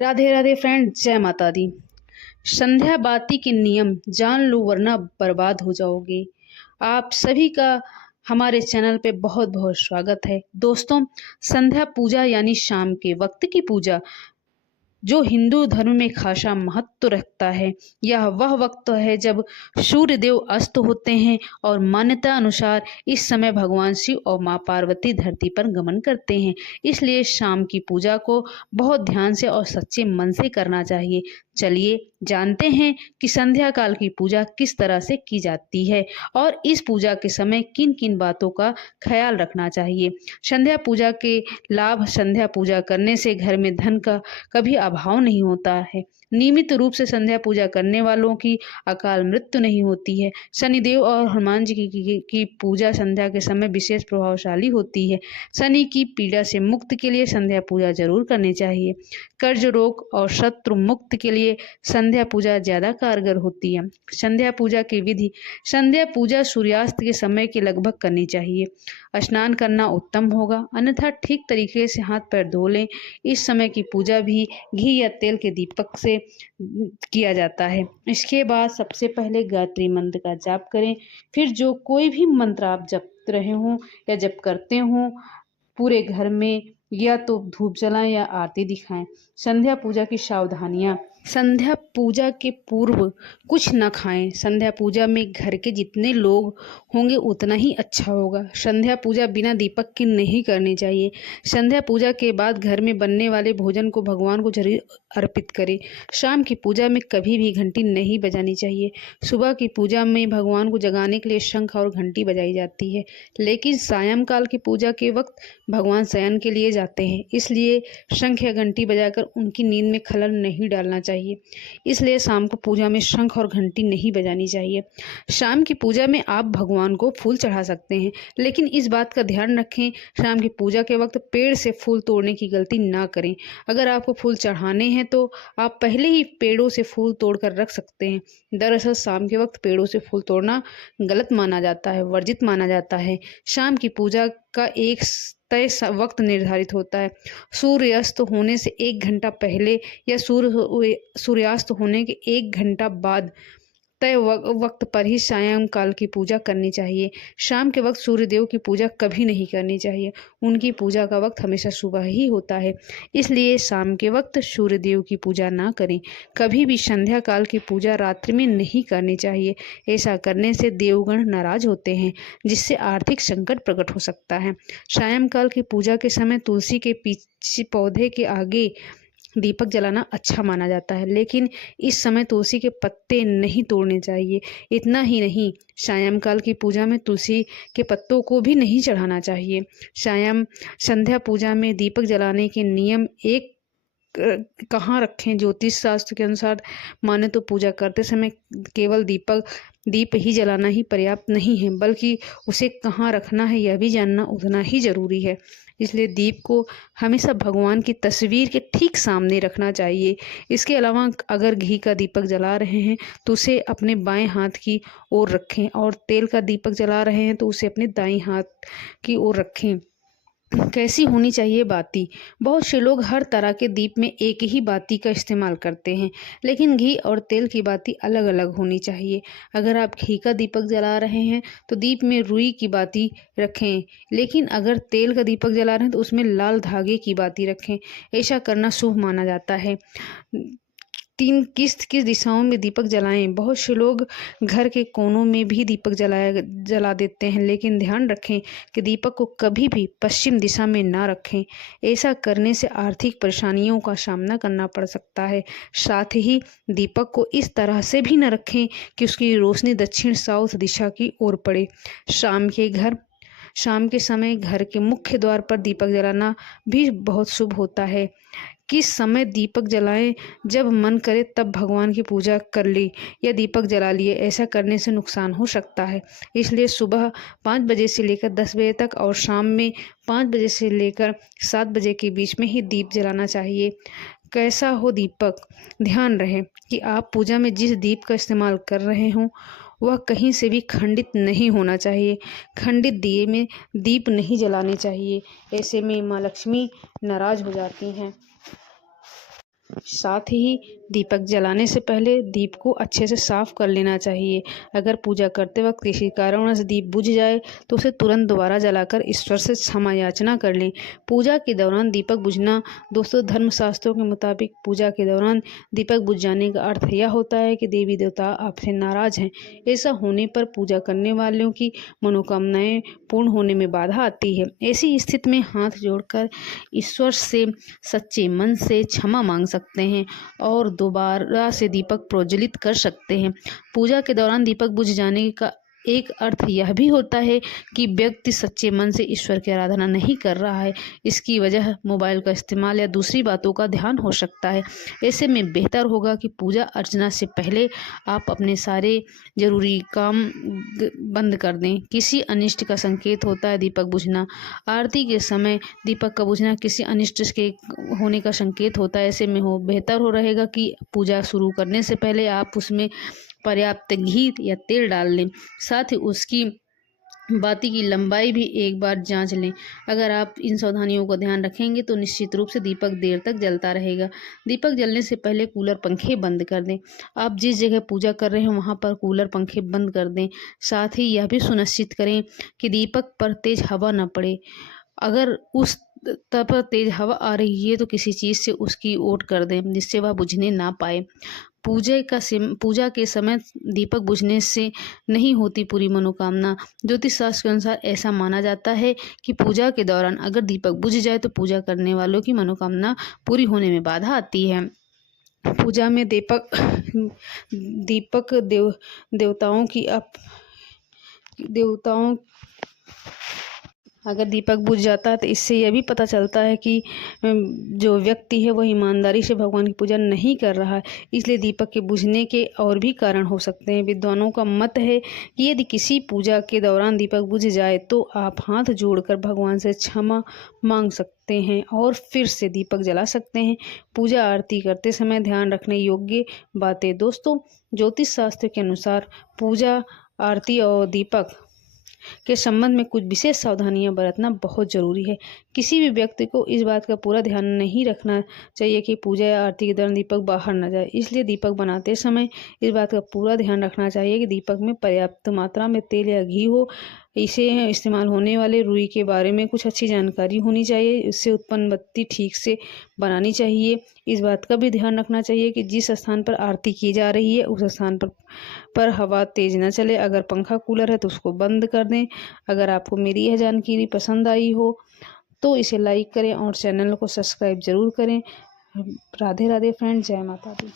Radhe Radhe friend, जय माता दी। संध्या बाती के नियम जान लो वरना बर्बाद हो जाओगे। आप सभी का हमारे चैनल पे बहुत बहुत स्वागत है। दोस्तों, संध्या पूजा यानी शाम के वक्त की पूजा जो हिंदू धर्म में खासा महत्व रखता है। यह वह वक्त है जब सूर्य देव अस्त होते हैं और मान्यता अनुसार इस समय भगवान शिव और मां पार्वती धरती पर गमन करते हैं। इसलिए शाम की पूजा को बहुत ध्यान से और सच्चे मन से करना चाहिए। चलिए जानते हैं कि संध्या काल की पूजा किस तरह से की जाती है और इस पूजा के समय किन किन बातों का ख्याल रखना चाहिए। संध्या पूजा के लाभ। संध्या पूजा करने से घर में धन का कभी अभाव नहीं होता है। नियमित रूप से संध्या पूजा करने वालों की अकाल मृत्यु नहीं होती है। शनिदेव और हनुमान जी की पूजा संध्या के समय विशेष प्रभावशाली होती है। शनि की पीड़ा से मुक्ति के लिए संध्या पूजा जरूर करनी चाहिए। कर्ज रोग और शत्रु मुक्त के लिए संध्या पूजा ज्यादा कारगर होती है। संध्या पूजा की विधि। संध्या पूजा सूर्यास्त के समय के लगभग करनी चाहिए। स्नान करना उत्तम होगा, अन्यथा ठीक तरीके से हाथ पैर धो लें। इस समय की पूजा भी घी या तेल के दीपक से किया जाता है। इसके बाद सबसे पहले गायत्री मंत्र का जाप करें। फिर जो कोई भी मंत्र आप जप रहे हों या जप करते हों, पूरे घर में या तो धूप जलाएं या आरती दिखाएं। संध्या पूजा की सावधानियां। संध्या पूजा के पूर्व कुछ न खाएं। संध्या पूजा में घर के जितने लोग होंगे उतना ही अच्छा होगा। संध्या पूजा बिना दीपक की नहीं करनी चाहिए। संध्या पूजा के बाद घर में बनने वाले भोजन को भगवान को जरूर अर्पित करें। शाम की पूजा में कभी भी घंटी नहीं बजानी चाहिए। सुबह की पूजा में भगवान को जगाने के लिए शंख और घंटी बजाई जाती है, लेकिन सायंकाल की पूजा के वक्त भगवान शयन के लिए जाते हैं, इसलिए शंख या घंटी बजाकर उनकी नींद में खलल नहीं डालना चाहिए। इसलिए शाम को पूजा में शंख और घंटी नहीं बजानी चाहिए। शाम की पूजा में आप भगवान को फूल चढ़ा सकते हैं, लेकिन इस बात का ध्यान रखें, शाम की पूजा के वक्त पेड़ से फूल तोड़ने की गलती ना करें। अगर आपको फूल चढ़ाने हैं तो आप पहले ही पेड़ों से फूल तोड़कर रख सकते हैं। दरअसल शाम के वक्त पेड़ों से फूल तोड़ना गलत माना जाता है, वर्जित माना जाता है। शाम की पूजा का एक तय वक्त निर्धारित होता है। सूर्यास्त होने से 1 घंटा पहले या सूर्यास्त होने के 1 घंटा बाद तय वक्त पर ही सायंकाल की पूजा करनी चाहिए। शाम के वक्त सूर्य देव की पूजा कभी नहीं करनी चाहिए। उनकी पूजा का वक्त हमेशा सुबह ही होता है, इसलिए शाम के वक्त सूर्य देव की पूजा ना करें। कभी भी संध्या काल की पूजा रात्रि में नहीं करनी चाहिए। ऐसा करने से देवगण नाराज होते हैं, जिससे आर्थिक संकट प्रकट हो सकता है। सायंकाल की पूजा के समय तुलसी के पीछे पौधे के आगे दीपक जलाना अच्छा माना जाता है, लेकिन इस समय तुलसी के पत्ते नहीं तोड़ने चाहिए। इतना ही नहीं, सायंकाल की पूजा में तुलसी के पत्तों को भी नहीं चढ़ाना चाहिए। संध्या पूजा में दीपक जलाने के नियम एक कहाँ रखें। ज्योतिष शास्त्र के अनुसार माने तो पूजा करते समय केवल दीप ही जलाना ही पर्याप्त नहीं है, बल्कि उसे कहाँ रखना है यह भी जानना उतना ही जरूरी है। इसलिए दीप को हमेशा भगवान की तस्वीर के ठीक सामने रखना चाहिए। इसके अलावा अगर घी का दीपक जला रहे हैं तो उसे अपने बाएं हाथ की ओर रखें, और तेल का दीपक जला रहे हैं तो उसे अपने दाएं हाथ की ओर रखें। कैसी होनी चाहिए बाती। बहुत से लोग हर तरह के दीप में एक ही बाती का इस्तेमाल करते हैं, लेकिन घी और तेल की बाती अलग अलग होनी चाहिए। अगर आप घी का दीपक जला रहे हैं तो दीप में रुई की बाती रखें, लेकिन अगर तेल का दीपक जला रहे हैं तो उसमें लाल धागे की बाती रखें। ऐसा करना शुभ माना जाता है। किस दिशाओं में दीपक जलाएं। बहुत से लोग घर के कोनों में भी दीपक जला देते हैं, लेकिन ध्यान रखें कि दीपक को कभी भी पश्चिम दिशा में ना रखें। ऐसा करने से आर्थिक परेशानियों का सामना करना पड़ सकता है। साथ ही दीपक को इस तरह से भी न रखें कि उसकी रोशनी दक्षिण साउथ दिशा की ओर पड़े। शाम के समय घर के मुख्य द्वार पर दीपक जलाना भी बहुत शुभ होता है। किस समय दीपक जलाएं। जब मन करे तब भगवान की पूजा कर ली या दीपक जला लिए। ऐसा करने से नुकसान हो सकता है, इसलिए सुबह 5 बजे से लेकर 10 बजे तक और शाम में 5 बजे से लेकर 7 बजे के बीच में ही दीप जलाना चाहिए। कैसा हो दीपक। ध्यान रहे कि आप पूजा में जिस दीप का इस्तेमाल कर रहे हों वह कहीं से भी खंडित नहीं होना चाहिए। खंडित दिए में दीप नहीं जलाने चाहिए, ऐसे में माँ लक्ष्मी नाराज हो जाती हैं। साथ ही दीपक जलाने से पहले दीप को अच्छे से साफ कर लेना चाहिए। अगर पूजा करते वक्त किसी कारणवश दीप बुझ जाए तो उसे तुरंत दोबारा जलाकर ईश्वर से क्षमा याचना कर लें। पूजा के दौरान दीपक बुझना, दोस्तों धर्मशास्त्रों के मुताबिक पूजा के दौरान दीपक बुझ जाने का अर्थ यह होता है कि देवी देवता आपसे नाराज हैं। ऐसा होने पर पूजा करने वालों की मनोकामनाएं पूर्ण होने में बाधा आती है। ऐसी स्थिति में हाथ जोड़कर ईश्वर से सच्चे मन से क्षमा मांग सकते हैं और दोबारा से दीपक प्रज्वलित कर सकते हैं। पूजा के दौरान दीपक बुझ जाने का एक अर्थ यह भी होता है कि व्यक्ति सच्चे मन से ईश्वर की आराधना नहीं कर रहा है। इसकी वजह मोबाइल का इस्तेमाल या दूसरी बातों का ध्यान हो सकता है। ऐसे में बेहतर होगा कि पूजा अर्चना से पहले आप अपने सारे जरूरी काम बंद कर दें। किसी अनिष्ट का संकेत होता है दीपक बुझना। आरती के समय दीपक का बुझना किसी अनिष्ट के होने का संकेत होता है। ऐसे में बेहतर रहेगा कि पूजा शुरू करने से पहले आप उसमें पर्याप्त घी या तेल डाल लें। साथ ही उसकी बाती की लंबाई भी एक बार जांच लें। अगर आप इन सावधानियों का ध्यान रखेंगे तो निश्चित रूप से दीपक देर तक जलता रहेगा। दीपक जलने से पहले कूलर पंखे बंद कर दें। आप जिस जगह पूजा कर रहे हैं वहां पर कूलर पंखे बंद कर दें। साथ ही यह भी सुनिश्चित करें कि दीपक पर तेज हवा न पड़े। अगर उस पर तेज हवा आ रही है तो किसी चीज़ से उसकी ओट कर दें जिससे वह बुझने ना पाए। पूजा के समय दीपक बुझने से नहीं होती पूरी मनोकामना। ज्योतिष शास्त्र के अनुसार ऐसा माना जाता है कि पूजा के दौरान अगर दीपक बुझ जाए तो पूजा करने वालों की मनोकामना पूरी होने में बाधा आती है। पूजा में दीपक देवताओं अगर दीपक बुझ जाता है तो इससे यह भी पता चलता है कि जो व्यक्ति है वह ईमानदारी से भगवान की पूजा नहीं कर रहा है। इसलिए दीपक के बुझने के और भी कारण हो सकते हैं। विद्वानों का मत है कि यदि किसी पूजा के दौरान दीपक बुझ जाए तो आप हाथ जोड़कर भगवान से क्षमा मांग सकते हैं और फिर से दीपक जला सकते हैं। पूजा आरती करते समय ध्यान रखने योग्य बातें। दोस्तों, ज्योतिष शास्त्र के अनुसार पूजा आरती और दीपक के संबंध में कुछ विशेष सावधानियां बरतना बहुत जरूरी है। किसी भी व्यक्ति को इस बात का पूरा ध्यान नहीं रखना चाहिए कि पूजा या आरती के दौरान दीपक बाहर न जाए। इसलिए दीपक बनाते समय इस बात का पूरा ध्यान रखना चाहिए कि दीपक में पर्याप्त मात्रा में तेल या घी हो। इसे इस्तेमाल होने वाले रुई के बारे में कुछ अच्छी जानकारी होनी चाहिए। इससे उत्पन्न बत्ती ठीक से बनानी चाहिए। इस बात का भी ध्यान रखना चाहिए कि जिस स्थान पर आरती की जा रही है उस स्थान पर हवा तेज न चले। अगर पंखा कूलर है तो उसको बंद कर दें। अगर आपको मेरी यह जानकारी पसंद आई हो तो इसे लाइक करें और चैनल को सब्सक्राइब जरूर करें। राधे राधे फ्रेंड, जय माता दी।